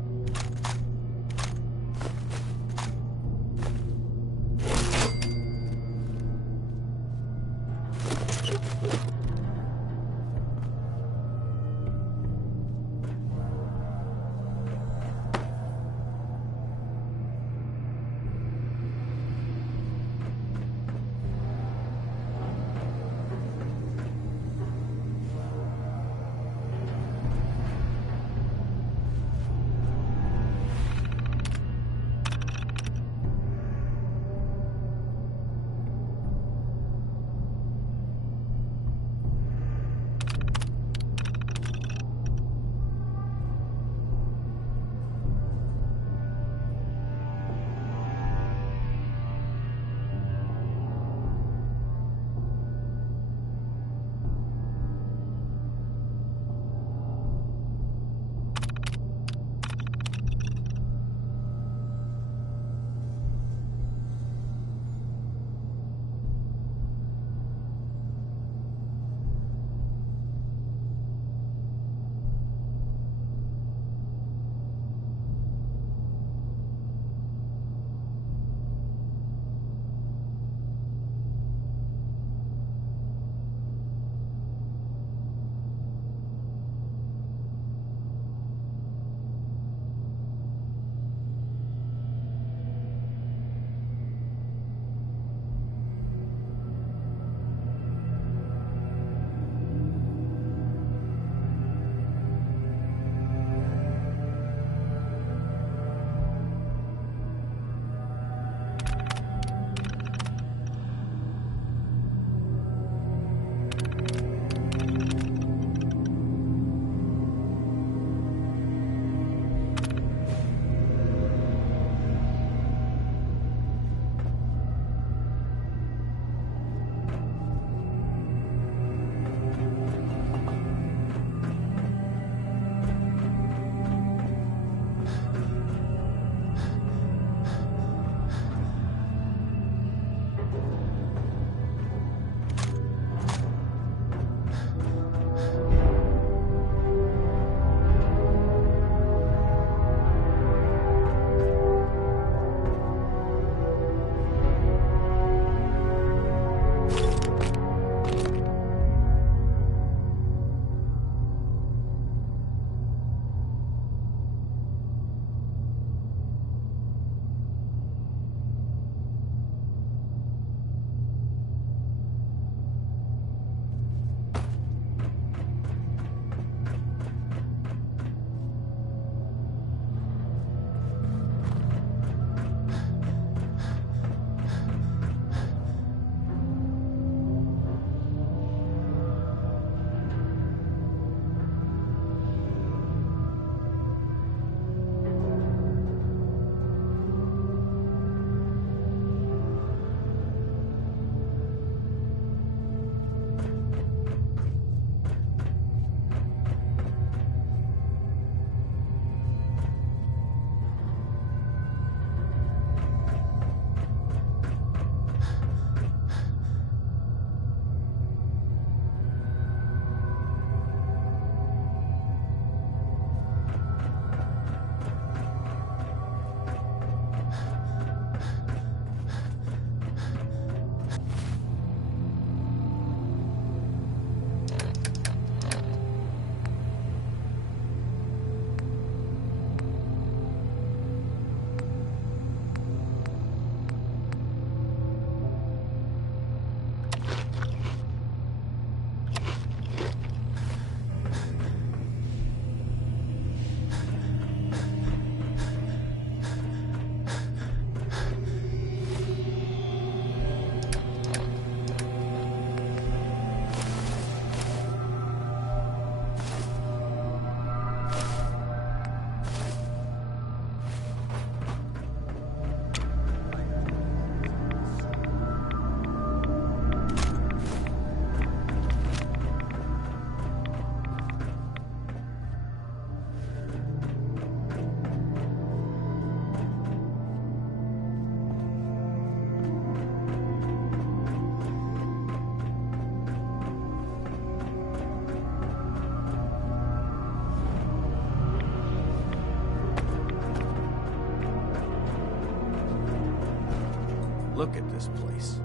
look at this place.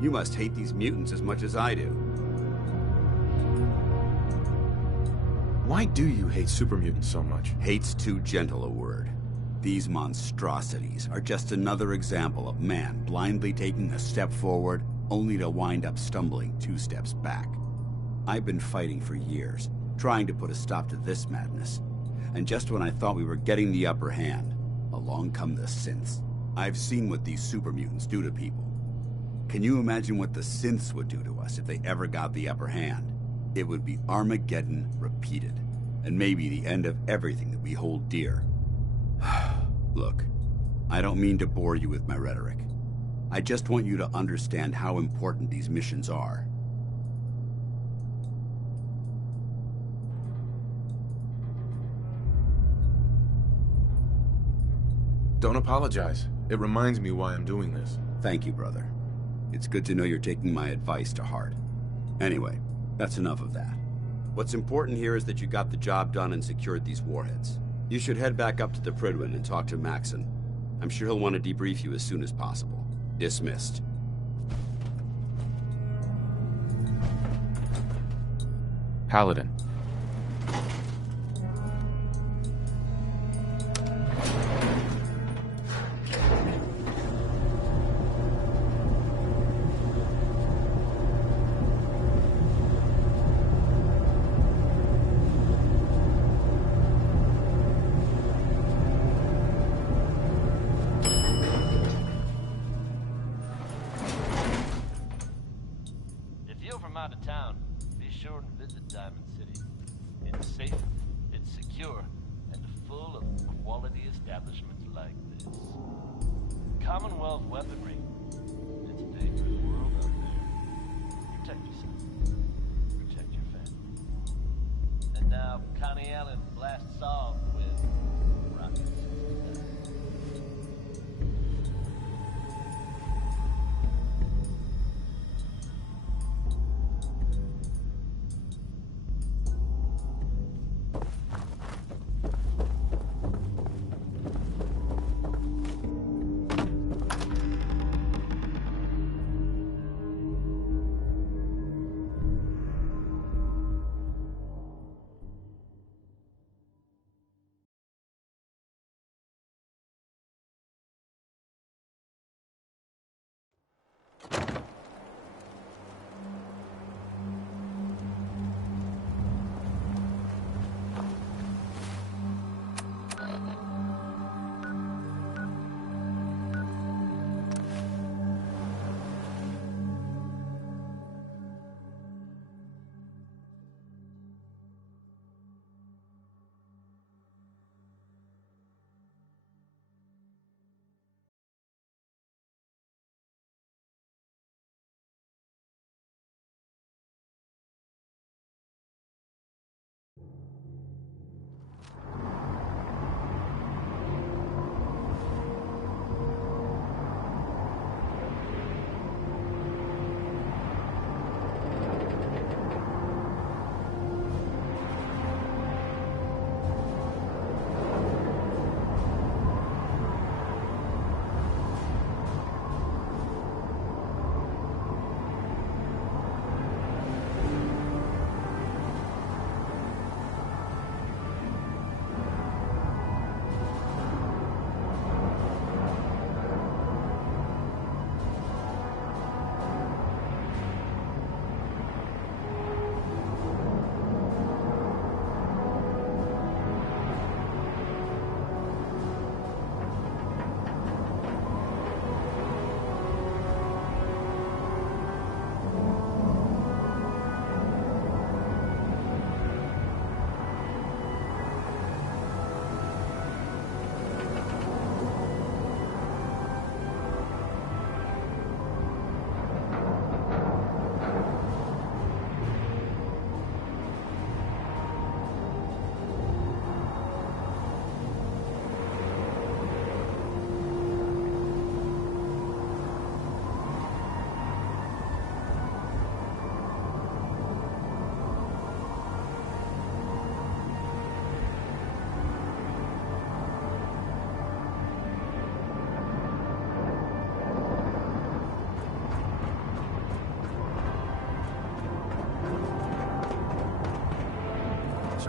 You must hate these mutants as much as I do. Why do you hate super mutants so much? Hate's too gentle a word. These monstrosities are just another example of man blindly taking a step forward only to wind up stumbling 2 steps back. I've been fighting for years, trying to put a stop to this madness. And just when I thought we were getting the upper hand, along come the synths. I've seen what these super mutants do to people. Can you imagine what the synths would do to us if they ever got the upper hand? It would be Armageddon repeated, and maybe the end of everything that we hold dear. Look, I don't mean to bore you with my rhetoric. I just want you to understand how important these missions are. Don't apologize. It reminds me why I'm doing this. Thank you, brother. It's good to know you're taking my advice to heart. Anyway, that's enough of that. What's important here is that you got the job done and secured these warheads. You should head back up to the Prydwen and talk to Maxon. I'm sure he'll want to debrief you as soon as possible. Dismissed. Paladin. Out of town, be sure and visit Diamond City. It's safe, it's secure, and full of quality establishments like this. Commonwealth weaponry. It's a dangerous world out there. Protect yourself. Protect your family. And now, Connie Allen blasts off with rockets.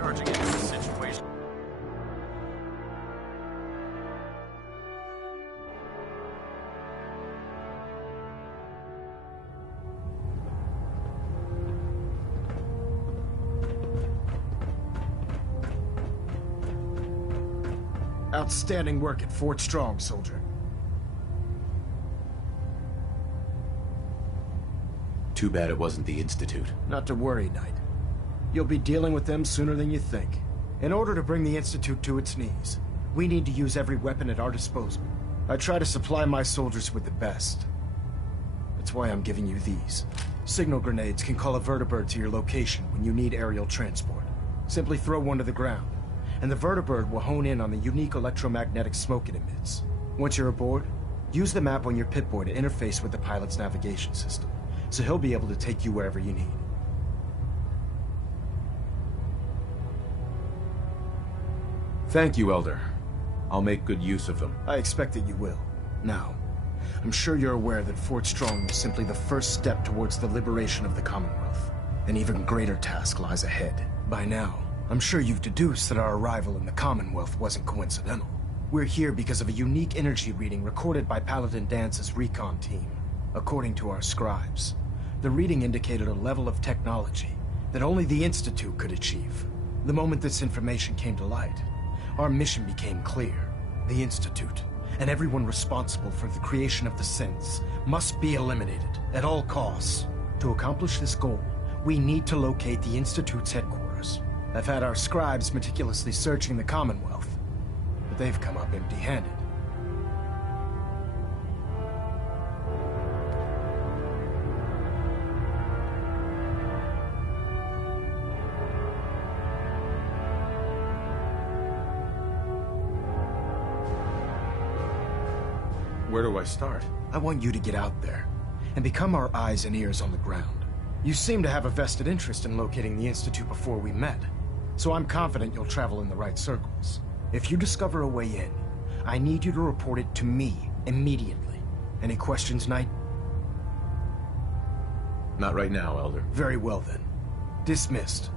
Charging into the situation. Outstanding work at Fort Strong, soldier. Too bad it wasn't the Institute. Not to worry, Knight. You'll be dealing with them sooner than you think. In order to bring the Institute to its knees, we need to use every weapon at our disposal. I try to supply my soldiers with the best. That's why I'm giving you these. Signal grenades can call a vertibird to your location when you need aerial transport. Simply throw one to the ground, and the vertibird will hone in on the unique electromagnetic smoke it emits. Once you're aboard, use the map on your Pip-Boy to interface with the pilot's navigation system, so he'll be able to take you wherever you need. Thank you, Elder. I'll make good use of them. I expect that you will. Now, I'm sure you're aware that Fort Strong was simply the first step towards the liberation of the Commonwealth. An even greater task lies ahead. By now, I'm sure you've deduced that our arrival in the Commonwealth wasn't coincidental. We're here because of a unique energy reading recorded by Paladin Dance's recon team. According to our scribes, the reading indicated a level of technology that only the Institute could achieve. The moment this information came to light, our mission became clear. The Institute, and everyone responsible for the creation of the synths, must be eliminated at all costs. To accomplish this goal, we need to locate the Institute's headquarters. I've had our scribes meticulously searching the Commonwealth, but they've come up empty-handed. Where do I start? I want you to get out there and become our eyes and ears on the ground. You seem to have a vested interest in locating the Institute before we met, so I'm confident you'll travel in the right circles. If you discover a way in, I need you to report it to me immediately. Any questions, Knight? Not right now, Elder. Very well then. Dismissed.